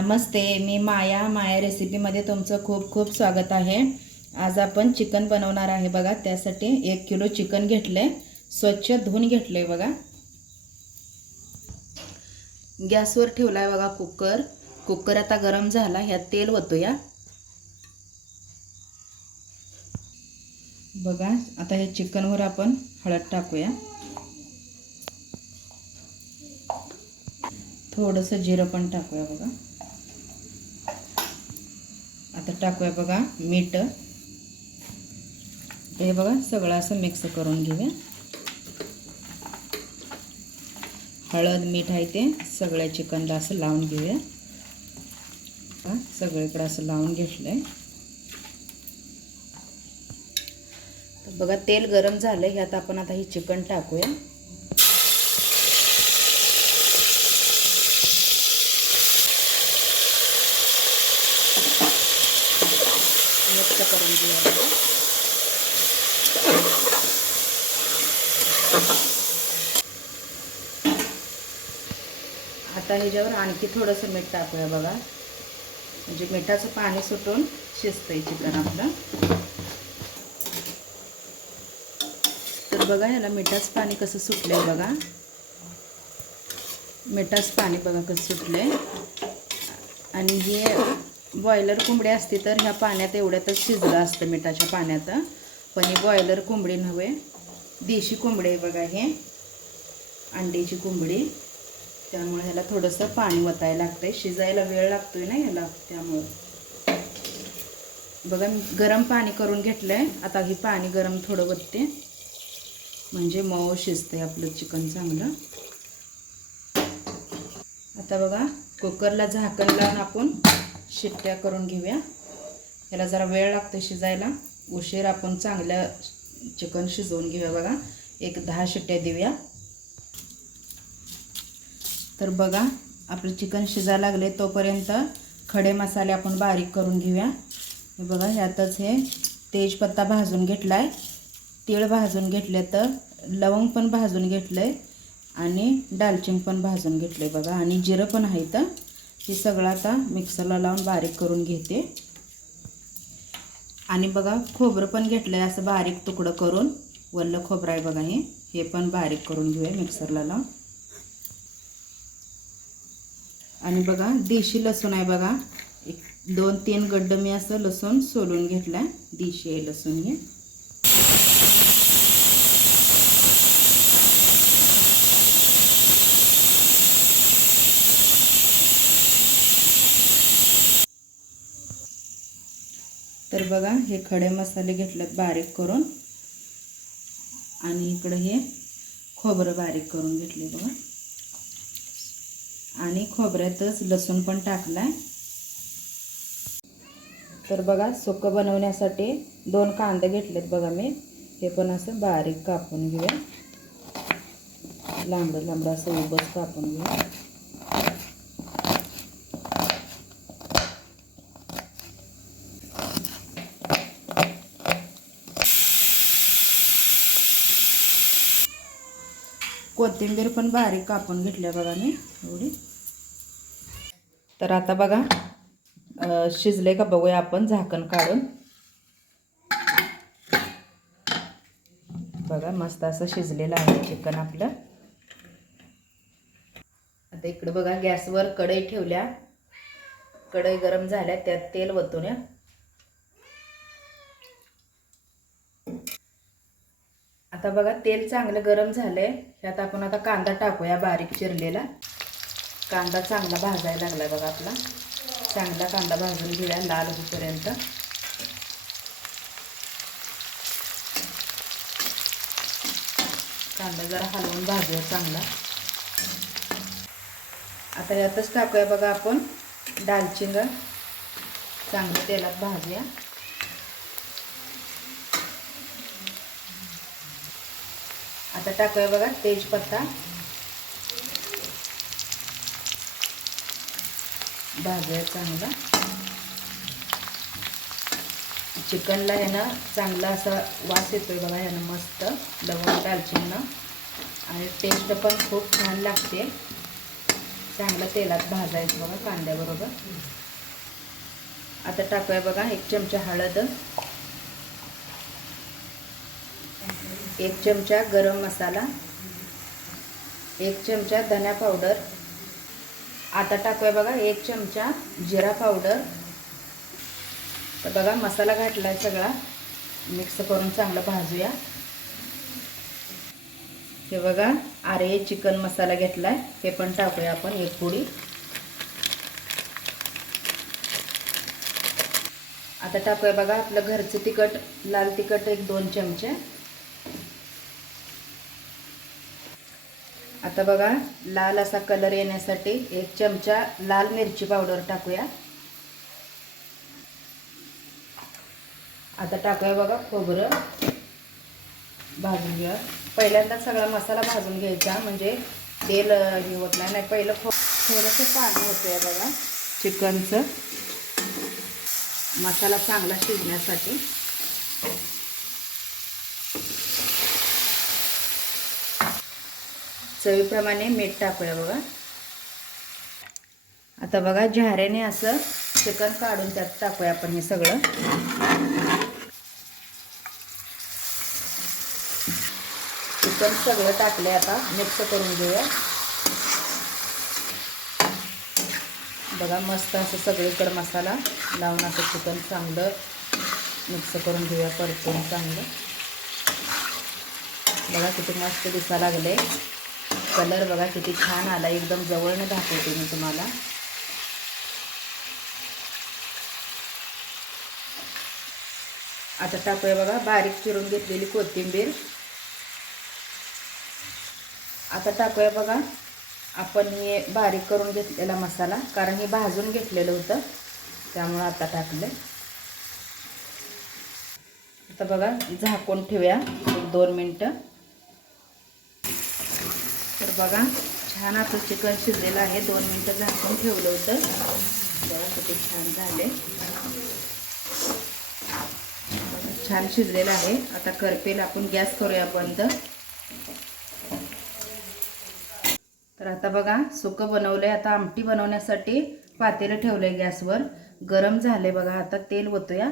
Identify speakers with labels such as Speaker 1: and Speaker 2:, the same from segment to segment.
Speaker 1: नमस्ते मी माया माया रेसिपीमध्ये तुमचं खूप खूप स्वागत आहे. आज आपण चिकन बनवणार आहे बघा त्यासाठी एक किलो चिकन घेतले स्वच्छ धुवून आहे बघा. गॅसवर ठेवला आहे बघा कुकर. कुकर आता गरम झाला ह्यात तेल या बघा आता हे चिकनवर आपण हळद टाकूया. थोडंसं जिरं पण टाकूया बघा. आता टाकूया बघा मीठ. हे बघा सगळं असं मिक्स करून घेऊया. हळद मीठ आहे ते सगळ्या चिकनला असं लावून घेऊया. सगळीकडं असं लावून घेतलंय. आहे बघा तेल गरम झालं ह्यात आपण आता ही चिकन टाकूया मिक्स करून घेऊया आता ह्याच्यावर आणखी थोडंसं मीठ टाकूया बघा. म्हणजे मिठाचं पाणी सुटून शिजतंय चिकन आपलं. तर बघा ह्याला मिठाचं पाणी कसं सुटलंय बघा. मिठाचं पाणी बघा कसं सुटलंय. आणि हे बॉयलर कोंबडी असते तर ह्या पाण्यात एवढ्यातच शिजलं असतं मिठाच्या पाण्यात. पण ही बॉयलर कोंबडी नव्हे. देशी कोंबडी आहे बघा हे. अंड्याची कोंबडी. त्यामुळे ह्याला थोडंसं पाणी वतायला लागतंय. शिजायला वेळ लागतोय ना ह्याला त्यामुळं. बघा मी गरम पाणी करून घेतलं आहे आता ही पाणी गरम थोडं वतते. म्हणजे मऊ शिजतंय आपलं चिकन चांगलं. आता बघा कुकरला झाकण लावून आपण शिट्ट्या करून घेऊया. ह्याला जरा वेळ लागतो शिजायला. उशीर आपण चांगल्या चिकन शिजवून घेऊया बघा. एक दहा शिट्ट्या देऊया. तर बघा आपलं चिकन शिजायला लागले तोपर्यंत खडे मसाले आपण बारीक करून घेऊया. हे बघा ह्यातच हे तेजपत्ता भाजून घेतला आहे तीळ भाजून घेतले तर लवंग पण भाजून घेतलं आहे आणि दालचिंग पण भाजून घेतलं आहे बघा. आणि जिरं पण आहे तर हे सगळं आता मिक्सरला लावून बारीक करून घेते. आणि बघा खोबरं पण घेतलं आहे असं बारीक तुकडं करून. वल्लं खोबरं आहे बघा हे. हे पण बारीक करून घेऊया मिक्सरला लावून. आणि बघा देशी लसूण आहे बघा. एक दोन तीन गड्ड मी असं लसूण सोलून घेतलं आहे देशी आहे लसूण हे. तर बघा हे खडे मसाले घेतलेत बारीक करून. आणि इकडं हे खोबरं बारीक करून घेतले बघा. आणि खोबऱ्यातच लसूण पण टाकला आहे तर बघा सुकं बनवण्यासाठी दोन कांदे घेतलेत बघा मी. हे पण असं बारीक कापून घेऊया. लांबडं लांबडं असं उभंच कापून घेऊया. कोथिंबीर पण बारीक कापून घेतल्या बघा मी एवढी. तर आता बघा शिजले का बघूया आपण झाकण काढून. बघा मस्त असं शिजलेलं आहे चिकन आपलं. आता इकडं बघा गॅसवर कढई ठेवल्या. कढई गरम झाल्या त्यात तेल वतून आता बघा तेल चांगलं गरम झालं आहे त्यात आपण आता कांदा टाकूया बारीक चिरलेला. कांदा चांगला भाजायला लागला बघा आपला. चांगला कांदा भाजून घेऊया लाल होईपर्यंत. कांदा जरा हलवून भाजूया चांगला. आता यातच टाकूया बघा आपण दालचिंग चांगलं तेलात भाजूया. आता टाकूया बघा तेजपत्ता. भाजूया चांगला. चिकनला ह्यानं चांगला असा वास येतोय बघा ह्यानं मस्त लवंग दालचिनीनं आणि टेस्ट पण खूप छान लागते. चांगलं तेलात भाजायचं बघा कांद्याबरोबर. आता टाकूया बघा एक चमचा हळद. एक चमचा गरम मसाला एक चमचा धना पावडर आता टाकूया बघा एक चमचा जिरा पावडर तर बघा मसाला घातलाय सगळा. मिक्स करून चांगलं भाजूया. हे बघा आरे चिकन मसाला घेतलाय. हे पण टाकूया आपण एक पुडी. आता टाकूया बघा आपलं घरचं तिखट लाल तिखट एक दोन चमचे. आता बघा लाल असा कलर येण्यासाठी एक चमचा लाल मिरची पावडर टाकूया. आता टाकूया बघा खोबरं. भाजून घ्या पहिल्यांदा सगळा मसाला भाजून घ्यायचा म्हणजे तेल हे होत नाही नाही पहिलं खो थोडंसं पाणी होतं बघा चिकनचं. मसाला चांगला शिजण्यासाठी. चवीप्रमाणे मीठ टाकूया बघा. आता बघा झाऱ्याने असं चिकन काढून त्यात टाकूया आपण हे सगळं. चिकन सगळं टाकले आता मिक्स करून घेऊया. बघा मस्त असं सगळीकडं मसाला लावून असं चिकन चांगलं मिक्स करून घेऊया परतून चांगलं. बघा किती मस्त दिसा लागले कलर बघा किती छान आला एकदम जवळनं दाखवते मी तुम्हाला. आता टाकूया बघा बारीक चिरून घेतलेली कोथिंबीर. आता टाकूया बघा आपण हे बारीक करून घेतलेला मसाला कारण हे भाजून घेतलेलं होतं त्यामुळं आता टाकलं आता बघा झाकून ठेवूया एक दोन मिनटं. तर बघा छान आता चिकन शिजलेलं आहे. दोन मिनटं झाकून ठेवलं होतं. बघा किती छान झाले. छान शिजलेलं आहे. आता करपेल आपण गॅस करूया बंद. तर आता बघा सुकं बनवलंय. आता आमटी बनवण्यासाठी पातेलं ठेवलंय गॅसवर. गरम झाले बघा आता तेल ओतूया.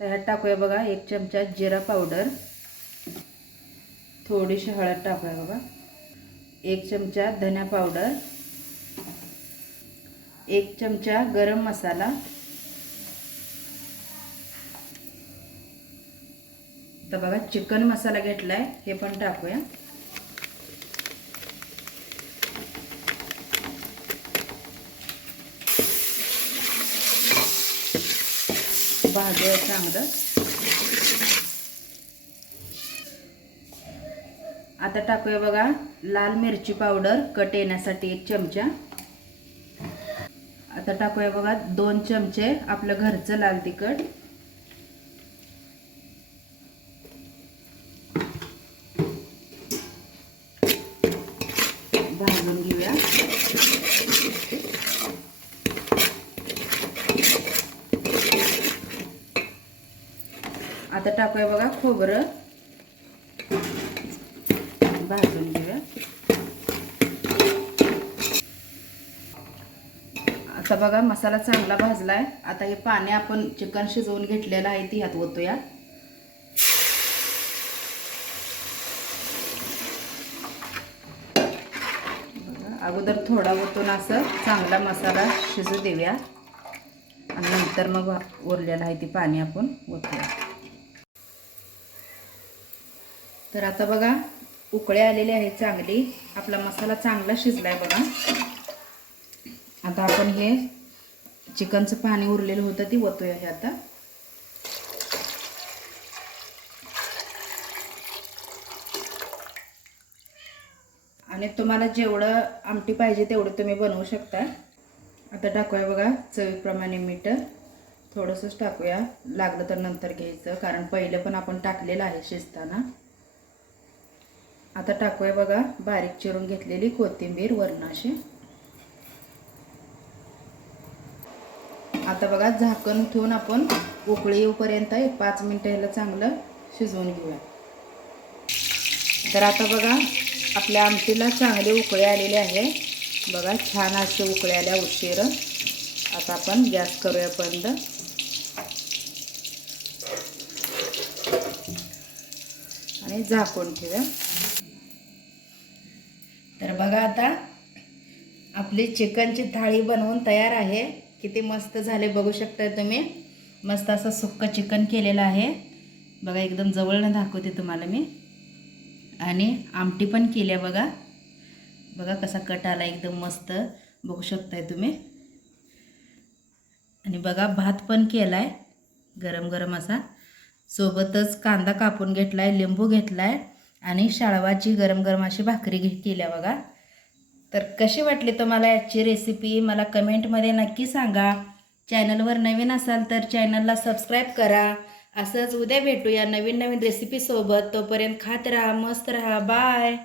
Speaker 1: तर ह्यात टाकूया बघा एक चमचा जिरा पावडर. थोडीशी हळद टाकूया बघा. एक चमचा धन्या पावडर. एक चमचा गरम मसाला. तर बघा चिकन मसाला घेतलाय हे पण टाकूया. भाजूया चांगलं. आता टाकूया बघा लाल मिरची पावडर कट येण्यासाठी एक चमचा. आता टाकूया बघा दोन चमचे आपलं घरचं लाल तिखट. भाजून घेऊया. आता टाकूया बघा खोबरं. भाजून घेऊया. आता बघा मसाला चांगला भाजलाय. आता हे पाणी आपण चिकन शिजवून घेतलेलं आहे ती ह्यात ओतूया. अगोदर थोडा ओतून असं चांगला मसाला शिजू देऊया. आणि नंतर मग उरलेलं आहे ती पाणी आपण ओतूया. तर आता बघा उकळे आलेले आहेत चांगली. आपला मसाला चांगला शिजला आहे बघा. आता आपण हे चिकनचं पाणी उरलेलं होतं ती ओतूया हे आता. आणि तुम्हाला जेवढं आमटी पाहिजे तेवढं तुम्ही बनवू शकता. आता टाकूया बघा चवीप्रमाणे मीठ. थोडंसंच टाकूया. लागलं तर नंतर घ्यायचं कारण पहिलं पण आपण टाकलेलं आहे शिजताना. आता टाकूया बघा बारीक चिरून घेतलेली कोथिंबीर वरणाशी आता बघा झाकण ठेवून आपण उकळी येऊपर्यंत एक पाच मिनटं ह्याला चांगलं शिजवून घेऊया. तर आता बघा आपल्या आमटीला चांगले उकळे आलेले आहे. बघा छान असे उकळे आल्या उशीर. आता आपण गॅस करूया बंद. आणि झाकून ठेवूया. तर बघा आता आपली चिकनची थाळी बनवून तयार आहे. किती मस्त झाले बघू शकताय तुम्ही. मस्त असं सुक्क चिकन केलेलं आहे. बघा एकदम जवळनं दाखवते तुम्हाला मी. आणि आमटी पण केल्या बघा. बघा कसा कट आला एकदम मस्त. बघू शकताय तुम्ही. आणि बघा भात पण केला आहे गरम गरम असा. सोबतच कांदा कापून घेतला आहे लिंबू घेतला आहे आणि शाळवाची गरम गरम अशी भाकरी घे केल्या बघा. तर कशी वाटली तुम्हाला याची रेसिपी मला कमेंटमध्ये नक्की सांगा. चॅनलवर नवीन असाल तर चॅनलला सबस्क्राईब करा. असंच उद्या भेटूया नवीन नवीन रेसिपीसोबत तोपर्यंत खात राहा मस्त राहा. बाय